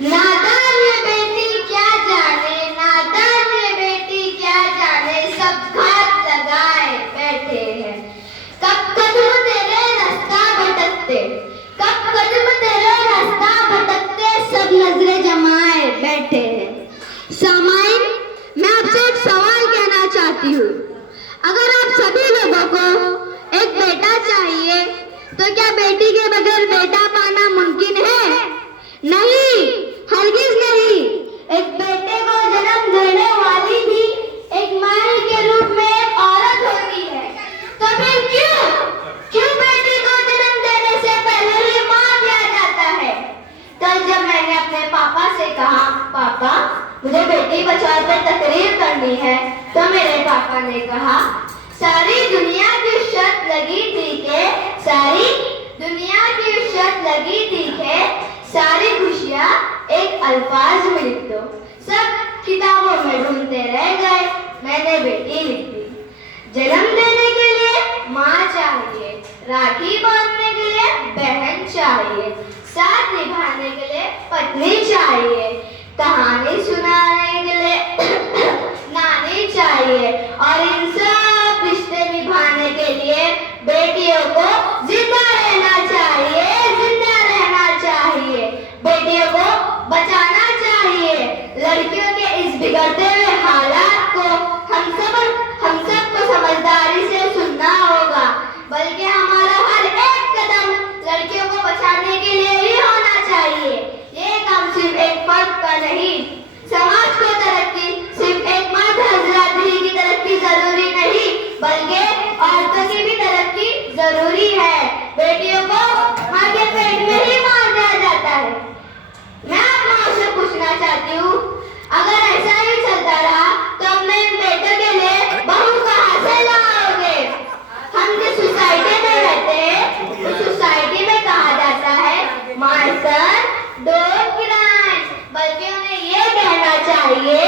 नादान ये बेटी क्या जाने, नादान ये बेटी क्या जाने, सब घात लगाए बैठे हैं। कब कदम तेरे रास्ता भटकते, कब कदम तेरे रास्ता भटकते, सब नजरें जमाए बैठे हैं। सामाइन, मैं आपसे एक सवाल कहना चाहती हूँ। अगर आप सभी लोगों को एक बेटा चाहिए तो क्या बेटी के बगैर बेटा पाना मुमकिन है? नहीं, हरगिज नहीं। एक बेटे को जन्म देने वाली भी एक माँ के रूप में एक औरत होती है। तो फिर क्यों बेटी को जन्म देने से पहले ही मार दिया जाता है? कल जब मैंने अपने पापा से कहा, पापा मुझे बेटी बचाओ पर तकरीर करनी है, तो मेरे पापा ने कहा, सारी दुनिया की शर्त लगी थी के, सारी दुनिया की शर्त लगी थी के, सारी खुशियाँ एक अल्फाज में लिख दो। सब किताबों में ढूंढते रह गए, मैंने बेटी लिख दी। जन्म देने के लिए माँ चाहिए, राखी बांधने के लिए बहन चाहिए, साथ निभाने के लिए पत्नी चाहिए, कहानी सुनाने के लिए नानी चाहिए, और इन सब रिश्ते निभाने के लिए बेटियों को जिंदा रहना चाहिए, जिंदा रहना चाहिए, बेटियों को बचाना चाहिए। लड़कियों के इस बिगड़ते हुए हालात को हम सबको समझदारी से सुनना होगा, बल्कि हमारा हर एक कदम लड़कियों को बचाने के लिए ही होना चाहिए। ये काम सिर्फ एक फर्द का नहीं, समाज को तरक्की सिर्फ एक मर्द हजरात ही की तरक्की जरूरी नहीं, बल्कि औरतों की भी तरक्की जरूरी है। बेटियों को माँ के पेट में ही मार दिया जाता है। मैं आप माँ से पूछना चाहती हूँ, अगर ऐसा ही चलता रहा तो अपने इन बेटों के लिए बहू कहाँ से लाओगे? हम जिस सोसाइटी में रहते हैं, उस सोसाइटी में कहा जाता है मास्टर डोंट क्राई, बल्कि उन्हें ये कहना चाहिए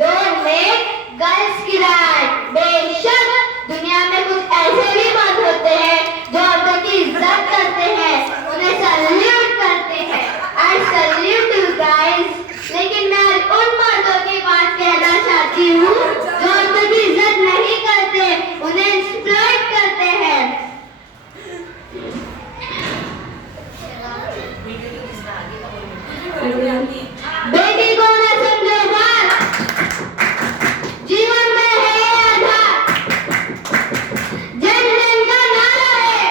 डोंट मेक गर्ल्स क्राई। बेशक दुनिया में कुछ ऐसे भी मर्द होते हैं जो औरतों की इज्जत करते हैं, उन्हें सैल्यूट करते हैं। आई सैल्यूट यू गाइस। लेकिन मैं उन मर्दों की बात कहना चाहती हूँ जो औरतों की इज्जत नहीं करते, उन्हें एक्सप्लॉइट करते हैं। बेटी को न समझो बात, जीवन में है ये आधार, जन जन का नारा है,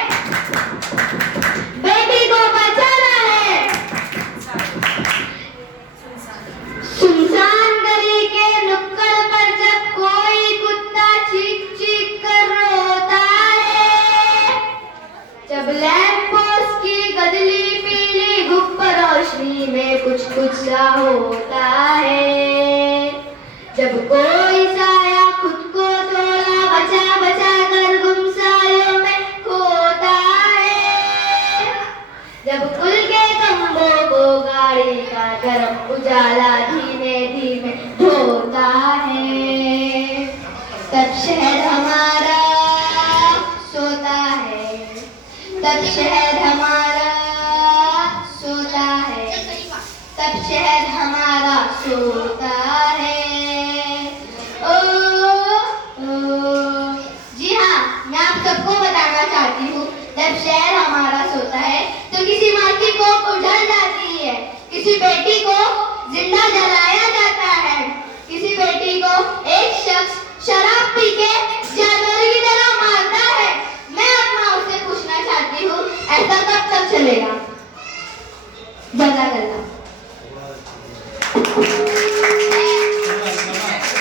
बेटी को बचाना है। सुनसान गली के नुक्कड़ पर जब कोई कुत्ता चीख चीख कर रोता है, जब लैंप पोस्ट की गदली पीली गुप्त रोशनी में कुछ कुछ सा होता है, जब कोई साया खुद को थोड़ा बचा बचा कर गुमसायों में खोता है, जब कुल के खंभों को गाड़ी का गर्म उजाला धीमे धीमे धोता है, तब शहर हमारा सोता है, तब शहर हमारा सोता है, तब शहर हमारा सोता है। ओ, जी हाँ, मैं आप सबको बताना चाहती हूँ, जब शहर हमारा सोता है तो किसी माँ की कोख उजड़ जाती है, किसी बेटी को जिंदा जलाया जाता है, किसी बेटी को एक शख्स शराब पी के जानवर की तरह मारता है। मैं अपना उससे पूछना चाहती हूँ, ऐसा कब तक चलेगा? जज़ाकल्लाह।